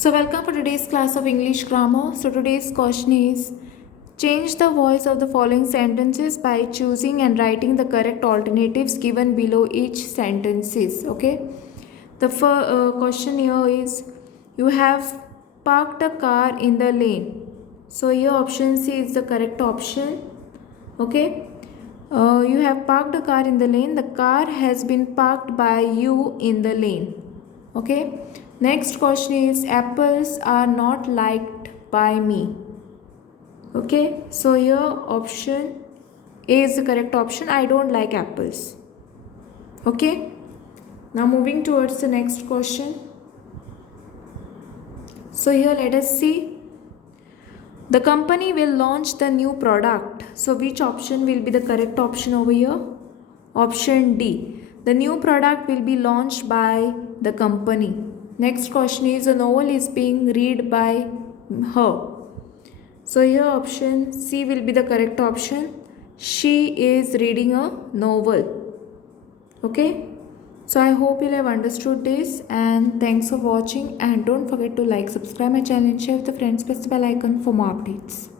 So welcome for today's class of English grammar. So today's question is change the voice of the following sentences by choosing and writing the correct alternatives given below each sentences. Okay. The question here is you have parked a car in the lane. So your option C is the correct option. Okay. You have parked a car in the lane. The car has been parked by you in the lane. Okay. Next question is apples are not liked by me. Okay. So your option A is the correct option. I don't like apples. Okay. Now moving towards the next question. So here let us see. The company will launch the new product. So which option will be the correct option over here? Option D. The new product will be launched by the company. Next question is a novel is being read by her. So here option C will be the correct option. She is reading a novel. Okay. So I hope you have understood this and thanks for watching, and don't forget to like, subscribe my channel and share with the friends, press the bell icon for more updates.